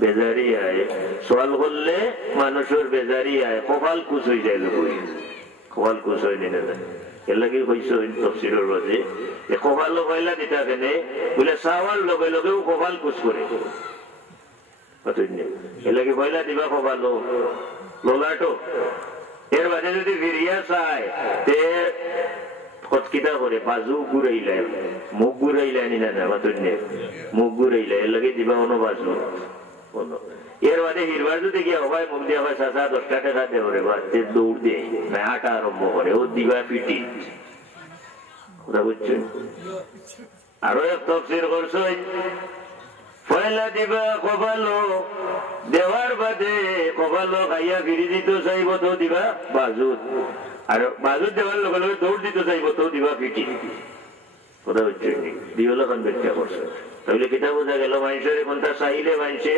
বেজারি আয় সোয়াল করলে মানুষের বেজারি আয় কপাল কুচ হয়ে যায় লোক কপাল কুচ হয় নি না এর লাগে কইছো তফসিরের মাঝে যে কপালও পয়লা দিতা কেনে বলে চাওয়ার লগে লগেও কপাল কুচ করে এর লাগে পয়লা দিবা কপালও লোলাটো এর বাদে যদি ফিরিয়া চায় তে কিতা করে বাজু ঘুরাইলে মুখ ঘুরাইলে নি না মুখ ঘুরাইলে এর লাগে দিবা অন্য বাজু এর বাদে হিরবার যদি গিয়া হয় মুখ দিয়া হয় 7-10 টাকা দেওয়া বাড়তে দৌড় দিয়ে হাঁটা আরম্ভ করে ও দিবা পিটি কথা বুঝছেন আরো এক তফসির করছো পয়লা দিবা কপালো দেওয়ার বাদে কপালো খাইয়া ফিরি দিতে চাইব তো দিবা বাজুত আর বাজুত দেওয়ার লগে লগে দৌড় দিতে চাইব তো দিবা পিটি কথা হচ্ছে দিওলখন ব্যাখ্যা করছে তাহলে কিতা বোঝা গেল মানুষের কোনটা চাইলে মানুষে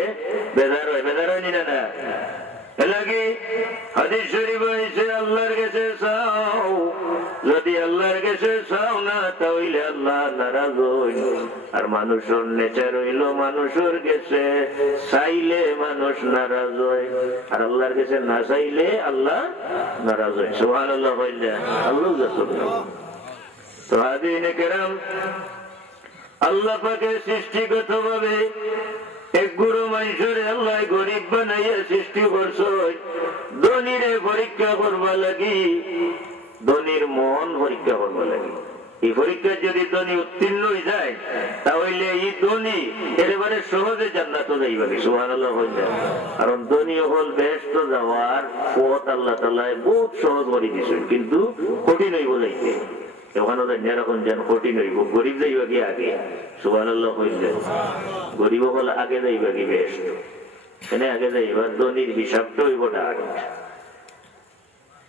বেজার হয় নি না এলাকি হাদিস শরীফ হইছে আল্লাহর কাছে চাও যদি আল্লাহর কাছে চাও না তাহলে আল্লাহ নারাজ হইল আর মানুষের নেচার হইল মানুষের কাছে চাইলে মানুষ নারাজ হয় আর আল্লাহর কাছে না চাইলে আল্লাহ নারাজ হয় সুবহানাল্লাহ কইলে আল্লাহ যতন তো হাদিনে কেরাম আল্লাহ পাকের সৃষ্টিগতভাবে এক গুরু মানুষের আল্লাহ গরিব বানাইয়া সৃষ্টি করছ ধনীরে পরীক্ষা করবা লাগি ধনীর মন পরীক্ষা করবা লাগি এই পরীক্ষা যদি ধনী উত্তীর্ণ হয়ে যায় তাহলে এই ধনী একেবারে সহজে জান্নাতে যাইবা সুবহানাল্লাহ হইলে কারণ ধনী হল বেহেশত যাওয়ার পথ আল্লাহ তাআলা বহুত সহজ করে দিয়েছেন কিন্তু কঠিন হইব যাইতে গরিব যাইবা কি আগে সুবহানাল্লাহ হইলে গরিব হল আগে যাইবা কি বেশ আগে যাইবা ধনীর হিসাবটা হইব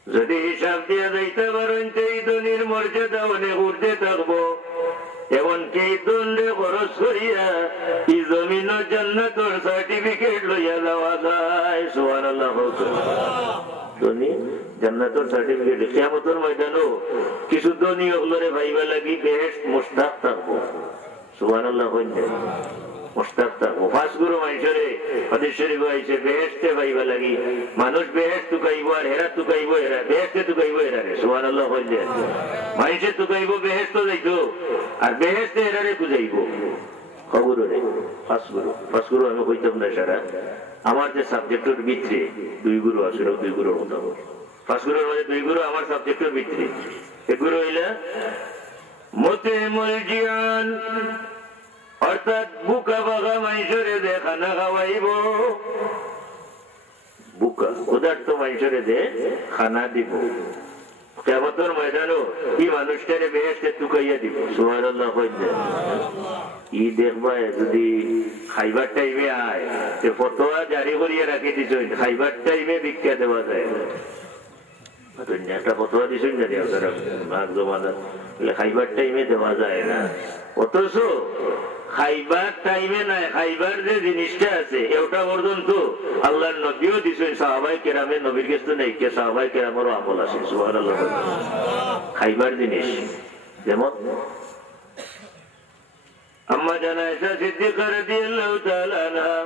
যদি হিসাব দিয়া যাইতে পারেন এই ধনীর মর্যাদা অনেক উঠতে থাকবো এমনকি দণ্ডে খরচ করিয়া এই জমিন জান্নাতের সার্টিফিকেট লইয়া যাওয়া যায় সুবহানাল্লাহ ধনী জান্নাতের সার্টিফিকেট কিয়ামতের ময়দানও কিছু ধনী হলরে ভাইবা লাগি বেহেশত মুশতাক থাকবো সুবহানাল্লাহ কইলে মুশতাক থাকবো ফাঁস গুরু মানুষরে হাদিস শরীফে আইছে বেহেশতে ভাইবা লাগি মানুষ বেহেশত তুকাইব আর হেরা তুকাইব হেরা বেহেশতে তুকাইব হেরা রে সুবহানাল্লাহ কইলে মানুষে তুকাইব বেহেশত যাইতো আর বেহেশতে হেরারে বুঝাইব খবর রে ফাঁস গুরু আমি কইতাম না সারা আমার যে সাবজেক্টের ভিতরে দুই গুরু আছে দুই গুরুর মোতাবেক ফার্স্ট গুরুর মধ্যে দুই গুরু আমার সাবজেক্টের ভিতরে এক গুরু হইলা মতে মলজিয়ান অর্থাৎ বুকা বাগা মানুষরে দে খানা খাওয়াইব বুকা ক্ষুধার্ত মানুষরে দে খানা দিব কিয়ামতের ময়দানও এই মানুষটারে বেহেশতে তুকাইয়া দিব সুবহানাল্লাহ কইলে ই দেখবা যদি খাইবার টাইমে আয় ফতোয়া জারি করিয়া রাখি দিছ খাইবার টাইমে ভিক্ষা দেওয়া যায় একটা ফতোয়া দিছেন জানি আপনারা ভাগ জমানা খাইবার টাইমে দেওয়া যায় না অথচ খাইবার টাইমে নাই খাইবার যে জিনিসটা আছে এটা পর্যন্ত আল্লাহর নবীও দিছেন সাহাবায়ে কেরামে নবীর কাছে নাই কে সাহাবায়ে কেরামেরও আমল আছে সুবহানাল্লাহ খাইবার জিনিস যেমন আম্মা জানা আয়েশা সিদ্দিকা রাদিয়াল্লাহু তাআলা আনহা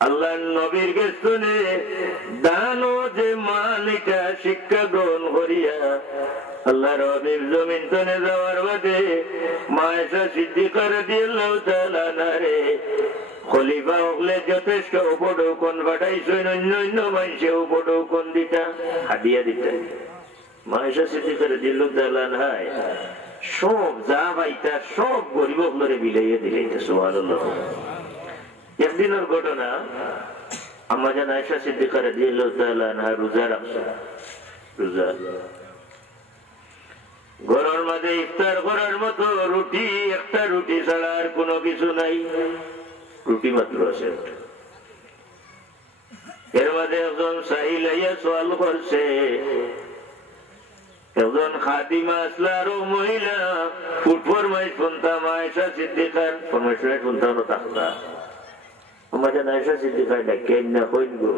আল্লাহর নবীর কাছে দানো যে মালিকা শিক্ষা গ্রহণ করিয়া আল্লাহর হাবিব জমিন তনে যাওয়ার বাদে মা আয়েশা সিদ্দিকা রাদিয়াল্লাহু তাআলা আনহা রে খলিফা হলে যথেষ্ট উপঢৌকন পাঠাইছেন অন্য মানুষে উপঢৌকন দিতা হাদিয়া দিতা মা আয়েশা সিদ্দিকা রাদিয়াল্লাহু তাআলা আনহা সব যা পাইতা সব গরিব হলরে বিলাইয়া দিলেন সুবহানাল্লাহ একদিনের ঘটনা আম্মা জান আয়েশা সিদ্দিকা রাদিয়াল্লাহু তাআলা আনহা রোজা রাখছেন রোজা ঘরের মধ্যে ইফতার করার মতো রুটি একটা রুটি ছাড়া আর কোনো কিছু নাই রুটি মাত্র আছে এর মধ্যে একজন সাহিল আইয়া সওয়াল করছে একজন খাদিমা আসলারও মহিলা ফুট ফরমাইশ শুনতাম আয়েশা সিদ্দিকার ফরমাইশ শুনতাম তাহতা আমাদের আয়েশা সিদ্দিকা ডাকেন না কইন গো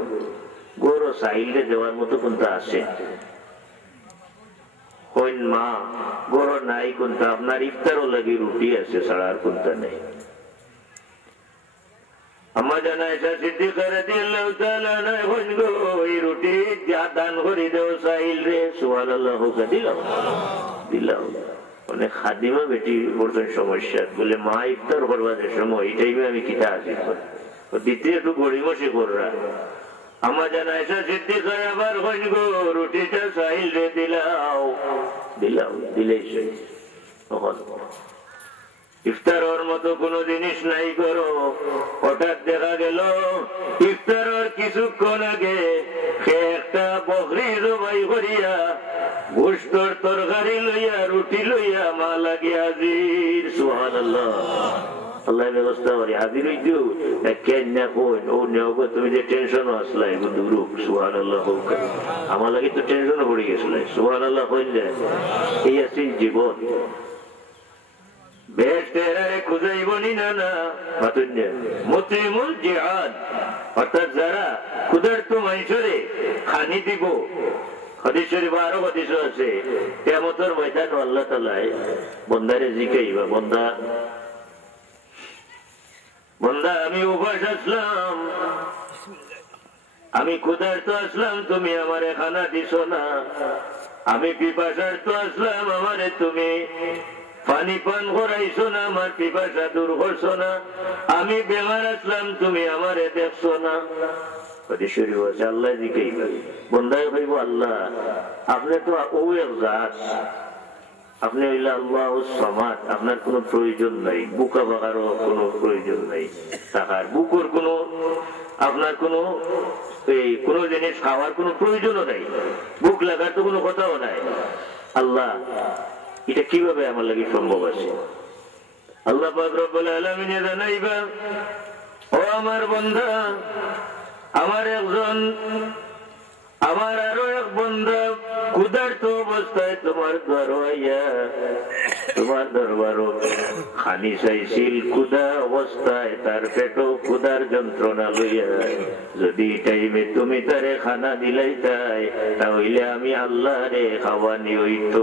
গরো সাহিলে দেওয়ার মতো কোনটা আছে কইন মা গরো নাই কোনটা আপনার ইফতারও লাগি রুটি আছে ছাড়া আর কোনটা নেই আম্মা জান আয়েশা সিদ্দিকা রাদিয়াল্লাহু তাআলা আনহা কইন গো এই রুটি যা দান করে দেও সাইল রে সুবহানাল্লাহ দিলাম দিলাম অনেক খাদিমা বেটি বড় সমস্যা বলে মা ইফতার করবার সময় এই টাইমে আমি কিতা আসি দিতে একটু গড়িমসি কররা আম্মা জান আয়েশা সিদ্দিকা আবার কইন গো রুটিটা সাইল রে দিলাও দিলাম দিলেই সেই ইফতারের মতো কোন জিনিস নাই করো হঠাৎ দেখা গেল ইফতারের কিছুক্ষণ আগে একটা বকরি জবাই করিয়া গোশতর তরকারি লইয়া রুটি লইয়া মা লাগে হাজির সুবহানাল্লাহ আল্লাহ ব্যবস্থা করে হাজির হইতো কেন না কোন ও নেব তুমি যে টেনশন আসলাই দূর সুবহানাল্লাহ হোক আমার লাগে তো টেনশন পড়ে গেছিল সুবহানাল্লাহ কইলে এই আছে জীবন অর্থাৎ যারা ক্ষুধার্ত মানুষরে খানি দিব হাদিস শরীফে আরো হাদিস আছে কিয়ামতের ময়দানে আল্লাহ তাআলা বান্দারে জিজ্ঞাসা বান্দা বান্দা আমি উপাস আসলাম আমি ক্ষুধার্ত আসলাম তুমি আমারে খানা দিছো না আমি পিপাসার্ত আসলাম আমারে তুমি পানি পান করাইছো না আমার পিপাসা দূর করছো না আমি বেমার আসলাম তুমি আমারে দেখছো না আল্লাহ দিকে বন্ধায় ভাইব আল্লাহ আপনি তো ও এক জাত আপনি হইলে আল্লাহ সামাদ আপনার কোনো প্রয়োজন নাই বুকা বাগারও কোনো প্রয়োজন নাই টাকার বুকুর কোনো আপনার কোনো এই কোনো জিনিস খাওয়ার কোনো প্রয়োজনও নাই বুক লাগার তো কোনো কথাও নাই আল্লাহ এটা কিভাবে আমার লাগি সম্ভব আছে আল্লাহ পাক রব্বুল আলামিন জানাইবা ও আমার বান্দা আমার একজন আমার আরো এক বান্দা ক্ষুধার্ত অবস্থায় তোমার দরবারও খানি চাইছিল ক্ষুধা অবস্থায় তার পেটও ক্ষুধার যন্ত্রণা লইয়া যদি টাইমে তুমি তারে খানা দিলাই তাই তাহলে আমি আল্লাহ রে খাওয়ানি হইতো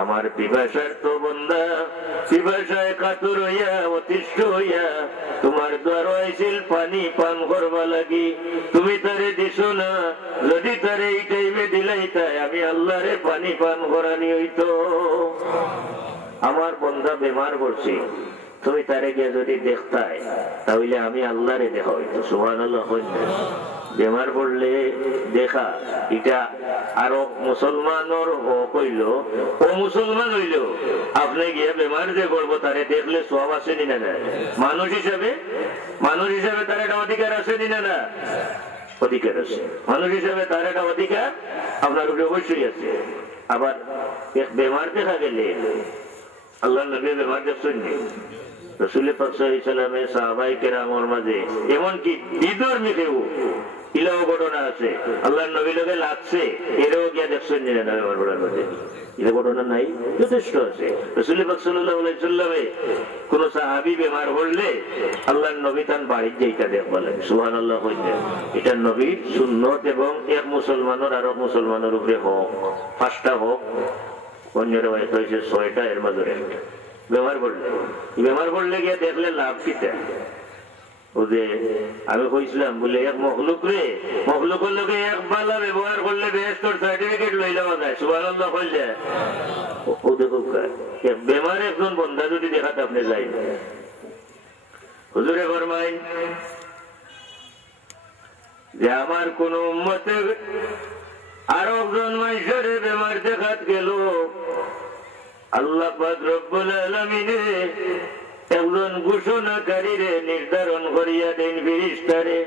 আমার পিপাসার তো বন্দা পিপাসায় কাতর হইয়া অতিষ্ঠ হইয়া তোমার দ্বার আইছিল পানি পান করবা লাগি তুমি তারে দিছো না যদি তারে এই টাইমে দিলাই তাই আমি আল্লাহ রে পানি পান করানি হইতো আমার বন্দা বেমার পড়ছি তুমি তারে গিয়ে যদি দেখতাই তাহলে আমি আল্লাহ রে দেখা হইতো সুবহানাল্লাহ বেমার পড়লে দেখা এটা আরো মুসলমানের হইল ও মুসলমান হইল আপনি গিয়ে বেমার যে করবো তারে দেখলে সব আসেনি না না মানুষ হিসাবে তার একটা অধিকার আসেনি না না অধিকার আছে মানুষ হিসাবে তার একটা অধিকার আপনার উপরে অবশ্যই আছে আবার এক বেমার দেখা গেলে আল্লাহ নবী বেমার দেখছেন রাসূল পাক সাল্লাল্লাহু আলাইহি ওয়াসাল্লামের সাহাবায়ে কেরামের মাঝে এমনকি বিধর্মী কেউ ইলাও ঘটনা আছে আল্লাহর নবী লোকে লাগছে এরও গিয়া দেখছেন না আমার বড়ার মধ্যে এটা ঘটনা নাই যথেষ্ট আছে রাসূল পাক সাল্লাল্লাহু আলাইহি ওয়াসাল্লামে কোন সাহাবী বেমার হলে আল্লাহর নবী তার বাড়ি যাইতা দেখবা লাগে সুবহানাল্লাহ কইতে এটা নবীর সুন্নাত এবং এক মুসলমানের আর এক মুসলমানের উপরে হক পাঁচটা হক অন্যের হয়তো হয়েছে 6টা এর মাঝে একটা বেমার পড়লে গিয়ে দেখলে লাভ কিতা ও যে আমি কইছিলাম বলে এক মখলুকের লোকে এক বালা ব্যবহার করলে বেহেশতের সার্টিফিকেট লই যাওয়া যায় সুবহানাল্লাহ কইলে ও দেখো বেমার একজন বন্ধা যদি দেখাতে আপনি যাই হুজুরে ফরমাইন যে আমার কোন উম্মতে আরো একজন মানুষের বেমার দেখাত গেল আল্লাহ পাক রব্বুল আলামিন একজন ঘোষণাকারীরে নির্ধারণ করিয়া দেন ফেরেশতারে